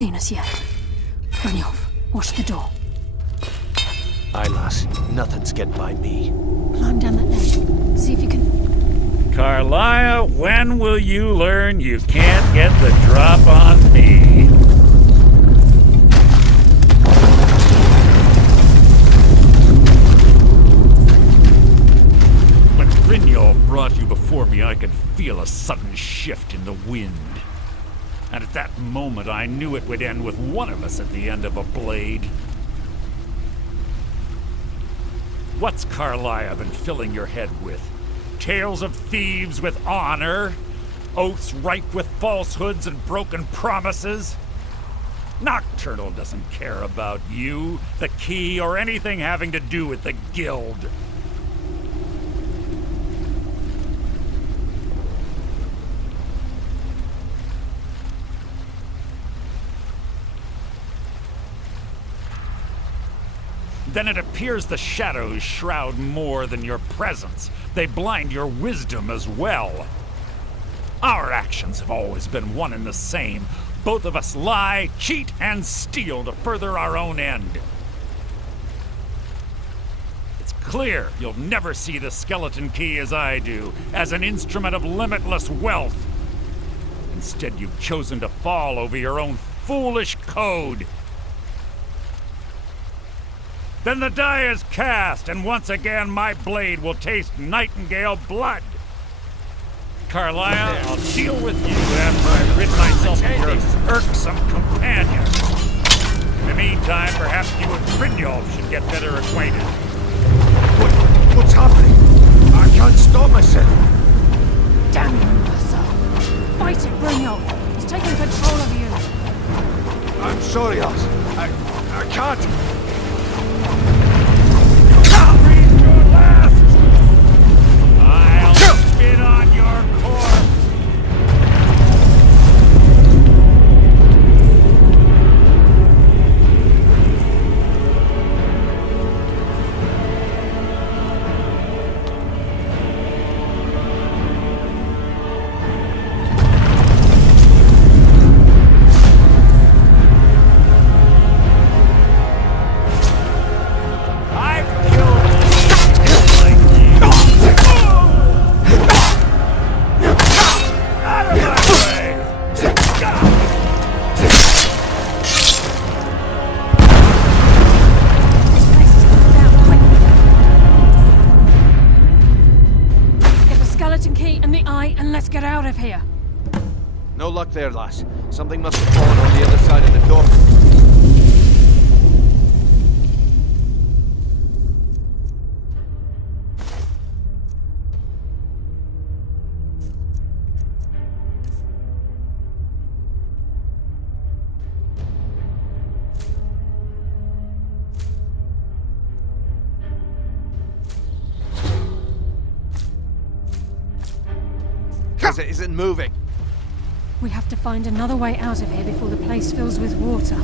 Seen us yet. Brynjolf, watch the door. Aye, lass. Nothing's getting by me. Climb down that ledge. See if you can... Carlia, when will you learn you can't get the drop on me? When Brynjolf brought you before me, I could feel a sudden shift in the wind. And at that moment, I knew it would end with one of us at the end of a blade. What's Carlia been filling your head with? Tales of thieves with honor? Oaths ripe with falsehoods and broken promises? Nocturnal doesn't care about you, the key, or anything having to do with the guild. Then it appears the shadows shroud more than your presence. They blind your wisdom as well. Our actions have always been one and the same. Both of us lie, cheat, and steal to further our own end. It's clear you'll never see the skeleton key as I do, as an instrument of limitless wealth. Instead, you've chosen to fall over your own foolish code. Then the die is cast, and once again my blade will taste nightingale blood. Carlia, I'll deal with you after I rid myself of your irksome companion. In the meantime, perhaps you and Brynjolf should get better acquainted. What's happening? I can't stop myself. Damn you, Mercer. Fight it, Brynjolf. He's taking control of you. I'm sorry, lass. I can't. Breathe your last! I'll spit on your corpse! No luck there, lass. Something must have fallen on the other side of the door. It isn't moving. We have to find another way out of here before the place fills with water.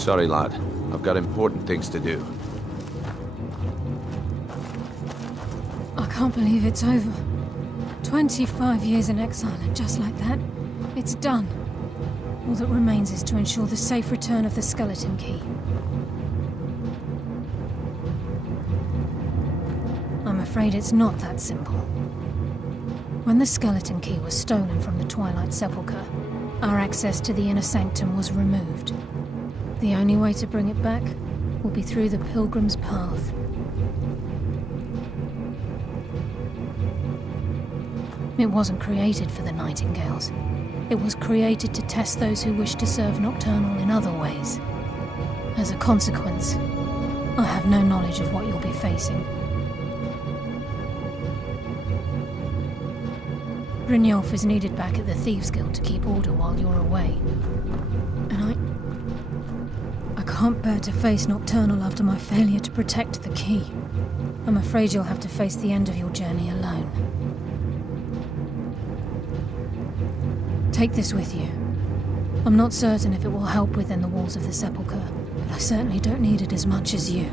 Sorry, lad. I've got important things to do. I can't believe it's over. 25 years in exile, and just like that, it's done. All that remains is to ensure the safe return of the skeleton key. I'm afraid it's not that simple. When the skeleton key was stolen from the Twilight Sepulchre, our access to the inner sanctum was removed. The only way to bring it back will be through the Pilgrim's Path. It wasn't created for the Nightingales. It was created to test those who wish to serve Nocturnal in other ways. As a consequence, I have no knowledge of what you'll be facing. Brynjolf is needed back at the Thieves' Guild to keep order while you're away. And I can't bear to face Nocturnal after my failure to protect the key. I'm afraid you'll have to face the end of your journey alone. Take this with you. I'm not certain if it will help within the walls of the Sepulchre, but I certainly don't need it as much as you.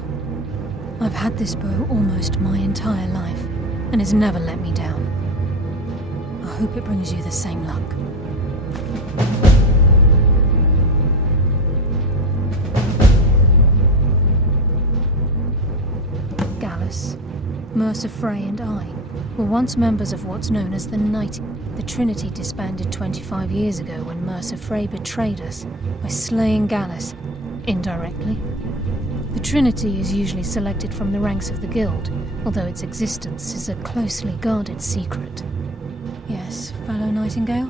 I've had this bow almost my entire life, and it's never let me down. I hope it brings you the same luck. Gallus, Mercer Frey and I were once members of what's known as the Nightingale. The Trinity disbanded 25 years ago when Mercer Frey betrayed us by slaying Gallus, indirectly. The Trinity is usually selected from the ranks of the Guild, although its existence is a closely guarded secret. Yes, fellow Nightingale?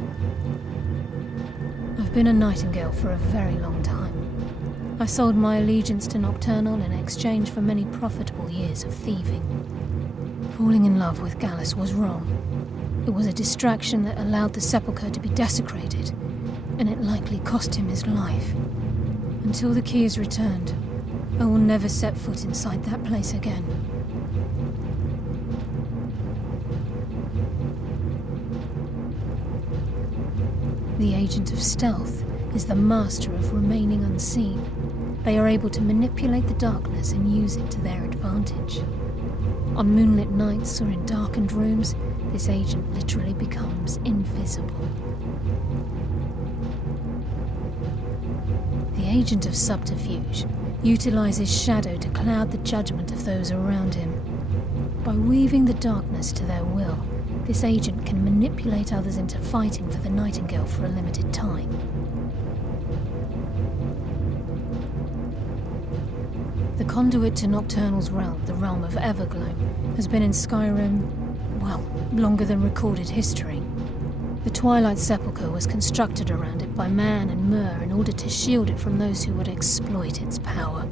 I've been a Nightingale for a very long time. I sold my allegiance to Nocturnal in exchange for many profitable years of thieving. Falling in love with Gallus was wrong. It was a distraction that allowed the Sepulchre to be desecrated, and it likely cost him his life. Until the key is returned, I will never set foot inside that place again. The Agent of Stealth is the master of remaining unseen. They are able to manipulate the darkness and use it to their advantage. On moonlit nights or in darkened rooms, this agent literally becomes invisible. The Agent of Subterfuge utilizes shadow to cloud the judgment of those around him. By weaving the darkness to their will, this agent can manipulate others into fighting for the Nightingale for a limited time. The conduit to Nocturnal's realm, the realm of Everglow, has been in Skyrim, well, longer than recorded history. The Twilight Sepulchre was constructed around it by man and Myr in order to shield it from those who would exploit its power.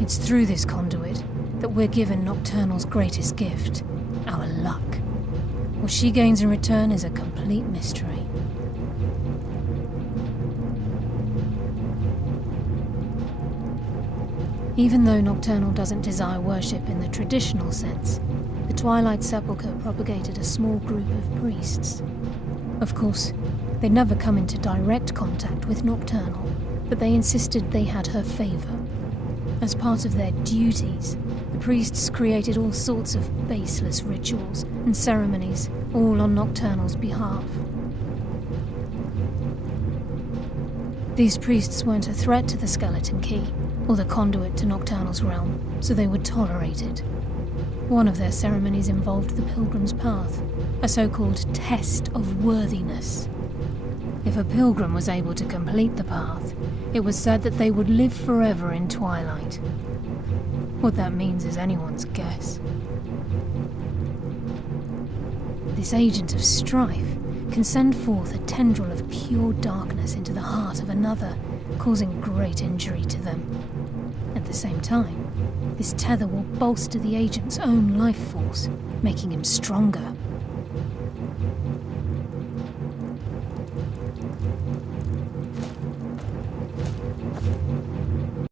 It's through this conduit that we're given Nocturnal's greatest gift, our luck. What she gains in return is a complete mystery. Even though Nocturnal doesn't desire worship in the traditional sense, the Twilight Sepulchre propagated a small group of priests. Of course, they'd never come into direct contact with Nocturnal, but they insisted they had her favor. As part of their duties, the priests created all sorts of baseless rituals and ceremonies, all on Nocturnal's behalf. These priests weren't a threat to the Skeleton Key, or the conduit to Nocturnal's realm, so they were tolerated. One of their ceremonies involved the Pilgrim's Path, a so-called test of worthiness. If a pilgrim was able to complete the path, it was said that they would live forever in Twilight. What that means is anyone's guess. This agent of strife can send forth a tendril of pure darkness into the heart of another, causing great injury to them. At the same time, this tether will bolster the agent's own life force, making him stronger.